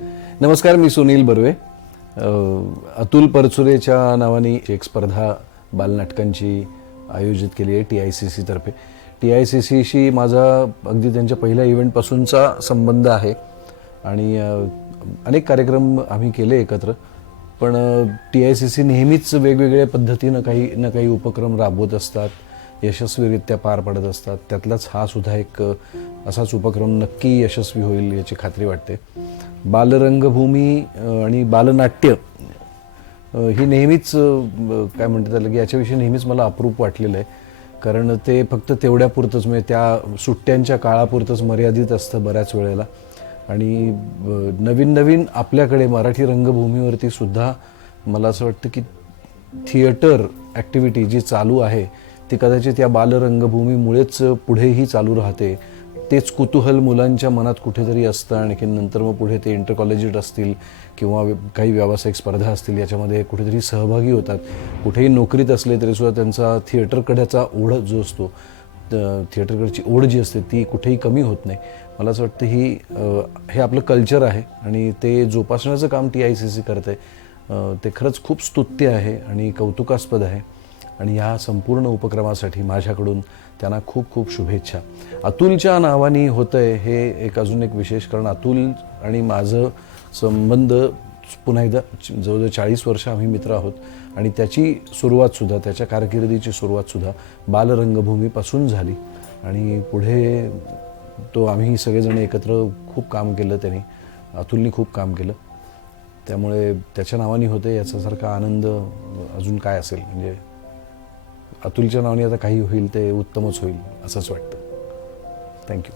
नमस्कार, मी सुनील बर्वे. अतुल परचुरेच्या नावाने एक स्पर्धा बालनाटकांची आयोजित केली आहे TICC तर्फे. TICCशी माझा अगदी त्यांच्या पहिल्या इव्हेंटपासूनचा संबंध आहे आणि अनेक कार्यक्रम आम्ही केले एकत्र. पण TICC नेहमीच वेगवेगळ्या पद्धतीनं काही ना काही उपक्रम राबवत असतात, यशस्वीरित्या पार पाडत असतात. त्यातलाच हा सुद्धा एक असाच उपक्रम नक्की यशस्वी होईल याची खात्री वाटते. बालरंगभूमी आणि बालनाट्य ही नेहमीच काय म्हणतात त्याला की याच्याविषयी नेहमीच मला अप्रूप वाटलेलं आहे. कारण ते फक्त तेवढ्यापुरतंच म्हणजे त्या सुट्ट्यांच्या काळापुरतंच मर्यादित असतं बऱ्याच वेळेला. आणि नवीन नवीन आपल्याकडे मराठी रंगभूमीवरती सुद्धा मला असं वाटतं की थिएटर ॲक्टिव्हिटी जी चालू आहे ती कदाचित या बालरंगभूमीमुळेच पुढेही चालू राहते. तेच कुतूहल मुलांच्या मनात कुठेतरी असतं. आणखी नंतर मग पुढे ते इंटर कॉलेजिएट असतील किंवा काही व्यावसायिक स्पर्धा असतील याच्यामध्ये कुठेतरी सहभागी होतात. कुठेही नोकरीत असले तरीसुद्धा त्यांचा थिएटरकडेचा ओढ जो असतो, थिएटरकडची ओढ जी असते ती कुठेही कमी होत नाही. मला असं वाटतं हे आपलं कल्चर आहे आणि ते जोपासण्याचं काम TICC करत आहे. ते खरंच खूप स्तुत्य आहे आणि कौतुकास्पद आहे. आणि ह्या संपूर्ण उपक्रमासाठी माझ्याकडून त्यांना खूप खूप शुभेच्छा. अतुलच्या नावाने होतंय हे अजून एक विशेष, कारण अतुल आणि माझं संबंध पुन्हा एकदा जवळजवळ 40 वर्ष आम्ही मित्र आहोत. आणि त्याची सुरुवातसुद्धा, त्याच्या कारकिर्दीची सुरुवातसुद्धा बालरंगभूमीपासून झाली आणि पुढे तो आम्ही सगळेजण एकत्र खूप काम केलं. त्यांनी, अतुलनी खूप काम केलं. त्यामुळे त्याच्या नावाने होते याच्यासारखा आनंद अजून काय असेल. म्हणजे अतुलच्या नावाने आता काही होईल ते उत्तमच होईल असंच वाटतं. थँक्यू.